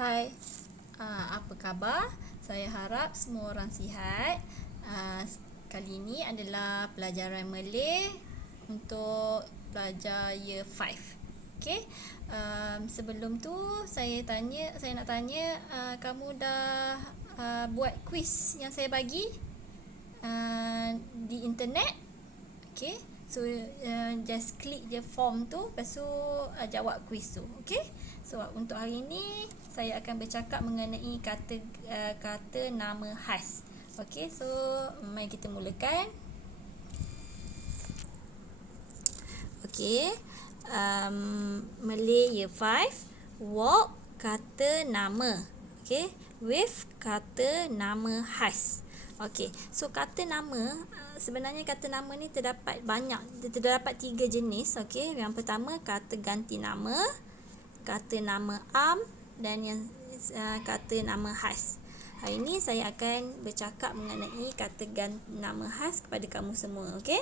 Hai, apa khabar? Saya harap semua orang sihat. Kali ini adalah pelajaran Malay untuk pelajar Year 5. Okey. Sebelum tu saya nak tanya, kamu dah buat kuis yang saya bagi di internet? Okay, so just click je form tu, lepas tu jawab kuis tu. Okay, so untuk hari ni saya akan bercakap mengenai kata nama khas. Okay, so mari kita mulakan. Okay, Malay Year 5, walk kata nama. Okay, with kata nama khas. Okey, so kata nama, sebenarnya kata nama ni terdapat 3 jenis. Okey, yang pertama kata ganti nama, kata nama am dan yang kata nama khas. Hari ini saya akan bercakap mengenai kata ganti nama khas kepada kamu semua. Okey.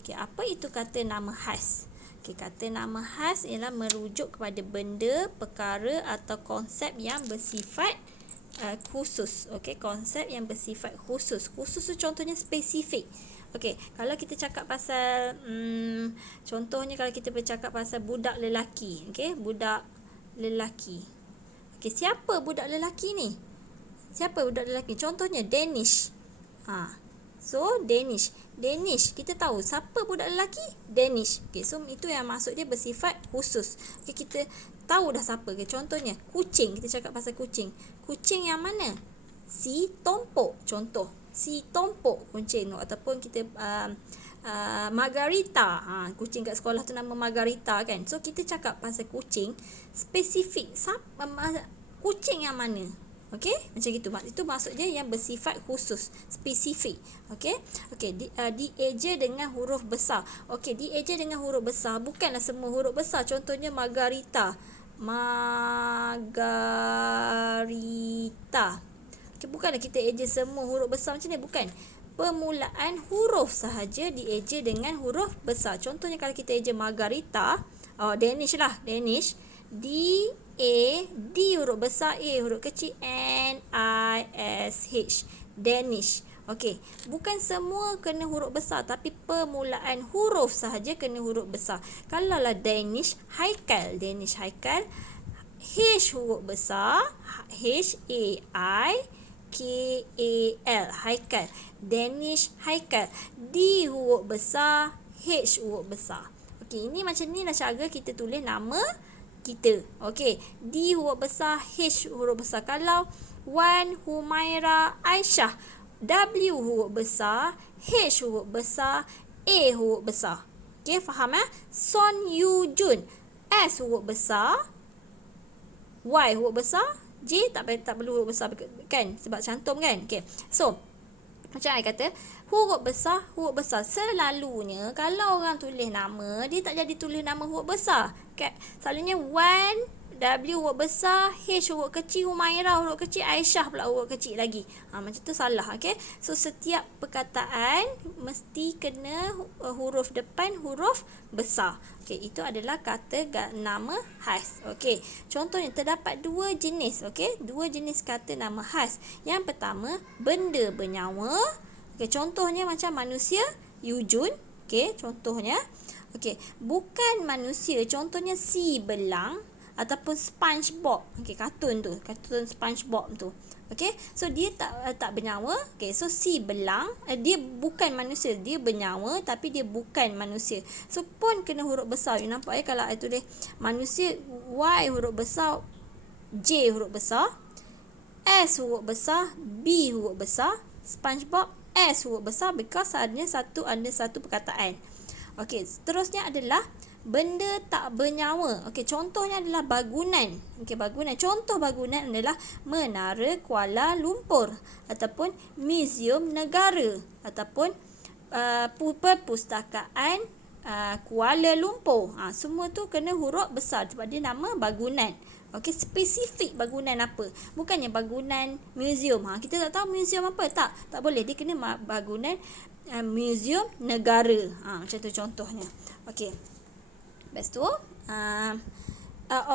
Okey, apa itu kata nama khas? Okey, kata nama khas ialah merujuk kepada benda, perkara atau konsep yang bersifat khusus. Okey, konsep yang bersifat khusus. Khusus tu contohnya spesifik. Okey, kalau kita cakap pasal contohnya kalau kita bercakap pasal budak lelaki, okey, budak lelaki. Okey, siapa budak lelaki ni? Siapa budak lelaki? Contohnya Danish. So Danish. Kita tahu siapa budak lelaki? Danish. Okey, so itu yang maksud dia bersifat khusus. Okey, kita tahu dah siapa. Okay, contohnya kucing. Kita cakap pasal kucing. Kucing yang mana? Si Tompok. Contoh, si Tompok kucing tu. Ataupun kita Margarita. Kucing kat sekolah tu nama Margarita kan. So kita cakap pasal kucing spesifik. Kucing yang mana? Okey, macam gitu. Itu maksudnya yang bersifat khusus, spesifik. Okey. Dieja dengan huruf besar. Okey, dieja dengan huruf besar bukanlah semua huruf besar. Contohnya Margarita. Okey, bukanlah kita eja semua huruf besar macam ni, bukan. Permulaan huruf sahaja dieja dengan huruf besar. Contohnya kalau kita eja Margarita, Danish lah, Danish. D huruf besar, A huruf kecil, N-I-S-H, Danish. Okey, bukan semua kena huruf besar, tapi permulaan huruf sahaja kena huruf besar. Kalaulah Danish Haikal, H huruf besar, H-A-I-K-A-L, Haikal. Danish Haikal. D huruf besar, H huruf besar. Okey, ini macam ni lah cara kita tulis nama kita. Okey, D huruf besar, H huruf besar. Kalau Wan, Humaira, Aisyah, W huruf besar, H huruf besar, A huruf besar. Okey, faham Son Yu Jun, S huruf besar, Y huruf besar, J tak perlu huruf besar kan, sebab cantum kan. Okey, so macam saya kata, huruf besar. Selalunya kalau orang tulis nama, dia tak jadi tulis nama huruf besar. Selalunya Wan, W huruf besar, H huruf kecil, Humaira huruf kecil, Aisyah pula huruf kecil lagi. Macam tu salah. Okay? So setiap perkataan mesti kena huruf depan huruf besar. Okay, itu adalah kata nama khas. Okay, contohnya terdapat 2 jenis. Okay, 2 jenis kata nama khas. Yang pertama, benda bernyawa. Okay, contohnya macam manusia, Yujun. Okay, contohnya. Okay, bukan manusia, contohnya si belang ataupun SpongeBob. Okay, kartun SpongeBob tu. Okay, so dia tak bernyawa. Okay, so si belang, dia bukan manusia, dia bernyawa tapi dia bukan manusia. So pun kena huruf besar. You nampak kalau I tulis manusia, Y huruf besar, J huruf besar, S huruf besar, B huruf besar, SpongeBob S huruf besar, because ada satu perkataan. Okey, seterusnya adalah benda tak bernyawa. Okey, contohnya adalah bangunan. Okey, bangunan. Contoh bangunan adalah Menara Kuala Lumpur ataupun Museum Negara ataupun Perpustakaan Kuala Lumpur. Semua tu kena huruf besar sebab dia nama bangunan. Okey, spesifik bangunan apa. Bukannya bangunan museum. Kita tak tahu museum apa. Tak boleh. Dia kena bangunan museum negara. Macam tu contohnya. Okey. Lepas tu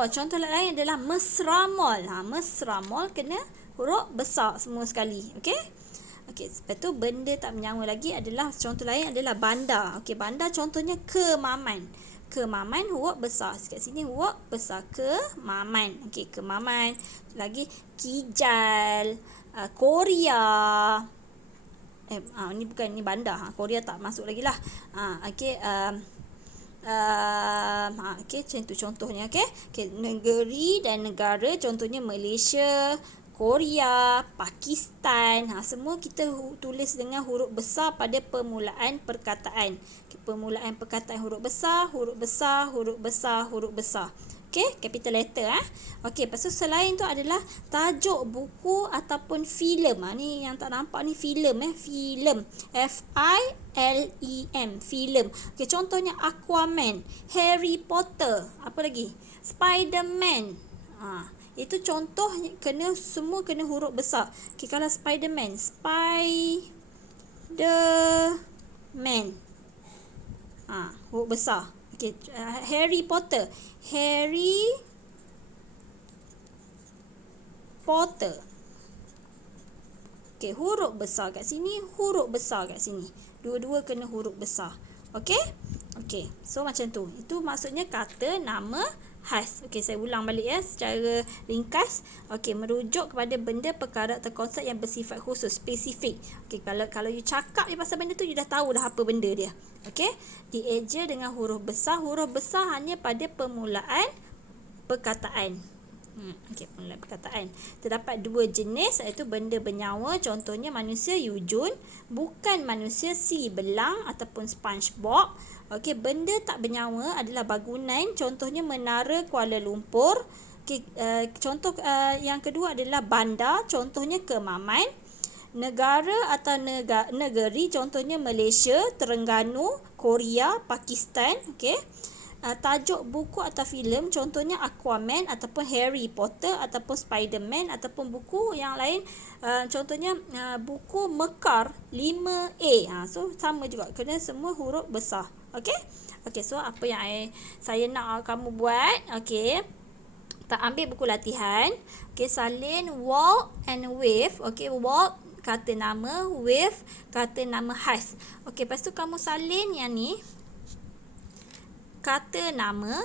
Contoh lain adalah mesramol. Mesramol kena huruf besar semua sekali. Okey? Okey, lepas tu benda tak menyawa lagi adalah contoh lain adalah bandar. Okey, bandar contohnya kemaman. Kemaman huruf besar. Kat sini huruf besar kemaman. Okey, kemaman. Lagi kijal, Korea. Ni bukan, ni bandar. Korea tak masuk lagi lah. Okey, okey, macam tu contohnya. Okey, negeri dan negara contohnya Malaysia, Korea, Pakistan. Semua kita tulis dengan huruf besar pada permulaan perkataan. Permulaan perkataan huruf besar, huruf besar, huruf besar, huruf besar. Okey, capital letter. Okey, lepas tu selain tu adalah tajuk buku ataupun filem. Ni yang tak nampak ni filem. Filem. F-I-L-E-M. Filem. Okey, contohnya Aquaman, Harry Potter. Apa lagi? Spiderman. Itu contoh semua kena huruf besar. Okey, kalau Spiderman, Spiderman. Huruf besar. Okey, Harry Potter. Harry Potter. Okey, huruf besar kat sini, huruf besar kat sini. Dua-dua kena huruf besar. Okey? Okey, so macam tu. Itu maksudnya kata nama khas. Okey, saya ulang balik secara ringkas. Okey, merujuk kepada benda, perkara atau konsep yang bersifat khusus, spesifik. Okey, kalau you cakap pasal benda tu, you dah tahu dah apa benda dia. Okey, dieja dengan huruf besar. Huruf besar hanya pada permulaan perkataan. Okey, permulaan perkataan. Terdapat dua jenis, iaitu benda bernyawa, contohnya manusia Yujun, bukan manusia si belang ataupun SpongeBob. Okey, benda tak bernyawa adalah bangunan, contohnya Menara Kuala Lumpur. Okey, contoh yang kedua adalah bandar, contohnya Kemaman. Negara atau negeri, contohnya Malaysia, Terengganu, Korea, Pakistan. Okey. Tajuk buku atau filem, contohnya Aquaman ataupun Harry Potter ataupun Spiderman, ataupun buku yang lain, contohnya buku Mekar 5A. So sama juga, kena semua huruf besar. Okey? Okey, so apa yang saya nak kamu buat, okey, tak ambil buku latihan. Okey, salin walk and wave. Okey, walk kata nama, wave kata nama khas. Okey, lepas tu kamu salin yang ni, kata nama,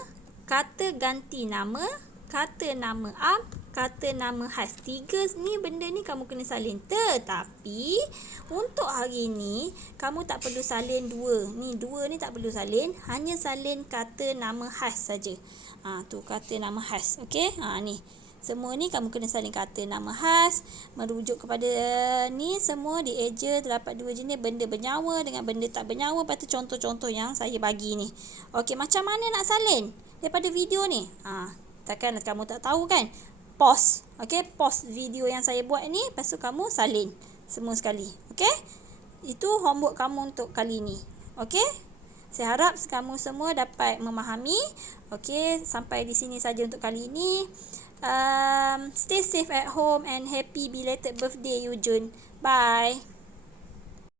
kata ganti nama, kata nama am, kata nama khas. 3 ni benda ni kamu kena salin. Tetapi untuk hari ni kamu tak perlu salin 2. Ni 2 ni tak perlu salin, hanya salin kata nama khas saja. Tu kata nama khas. Okey? Ni. Semua ni kamu kena salin kata nama khas, merujuk kepada ni semua dieja. Terdapat 2 jenis, benda bernyawa dengan benda tak bernyawa. Lepas tu contoh-contoh yang saya bagi ni. Okey, macam mana nak salin daripada video ni? Takkan kamu tak tahu kan? Pause. Okey, pause video yang saya buat ni, lepas tu kamu salin semua sekali. Okey? Itu homework kamu untuk kali ni. Okey? Saya harap kamu semua dapat memahami. Okey, sampai di sini saja untuk kali ini. Stay safe at home and happy belated birthday Yujun. Bye.